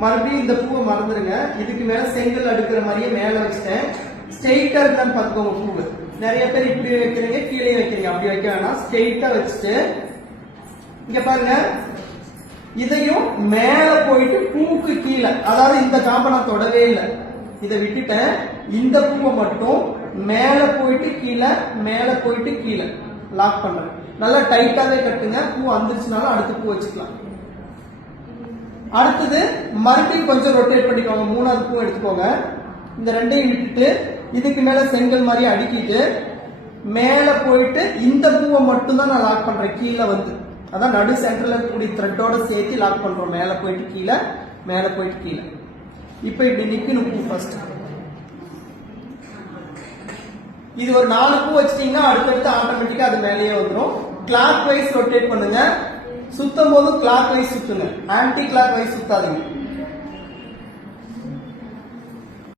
மறுபடியும் இந்த பூவை மறந்துடுங்க. இதுக்கு மேல செங்கல் அடுக்கிற மாதிரியே மேல வச்சுட்டேன். ஸ்ட்ரெயிட்டா இருக்கான்னு பாத்துக்கோங்க. பூவு நிறைய பேர் இப்படி வைக்கிறீங்க, கீழே வைக்கிறீங்க. அப்படி வைக்க வேணாம், ஸ்ட்ரெயிட்டா வச்சுட்டு இங்க பாருங்க, இதையும் மேல போயிட்டு பூவுக்கு கீழே, அதாவது இந்த காம்பை நான் தொடவே இல்லை, இதை விட்டுட்டேன். இந்த பூவை மட்டும் மேல போயிட்டு கீழே, மேல போயிட்டு கீழே லாக் பண்றேன். நல்லா டைட்டாவே கட்டுங்க. பூ வந்துருச்சுனாலும் அடுத்த பூ வச்சுக்கலாம். அடுத்தது மறுபடியும் கொஞ்சம் ரொட்டேட் பண்ணிக்கோங்க. மூணாவது பூ எடுத்துக்கோங்க. இந்த ரெண்டையும் விட்டுட்டு இதுக்கு மேல செங்கல் மாதிரி அடுக்கிட்டு மேல போயிட்டு இந்த பூவை மட்டும் தான் நான் லாக் பண்றேன். கீழே வந்து அதான் நடு சென்டர்ல இருக்கக்கூடிய த்ரெட்டோட சேர்த்து லாக் பண்றோம். மேல போயிட்டு கீழே, மேல போயிட்டு கீழே. இப்ப இப்படி நிக்கணும் பூ ஃபர்ஸ்ட். இது ஒரு 4 பூ வச்சிட்டீங்கன்னா அடுத்தடுத்து ஆட்டோமேட்டிக்கா அது மேலேயே வந்துடும். கிளாக் வைஸ் ரொட்டேட் பண்ணுங்க. சுத்தும் போது கிளாக் வைஸ் சுத்துங்க, ஆன்டி கிளாக் வைஸ் சுத்தாதீங்க.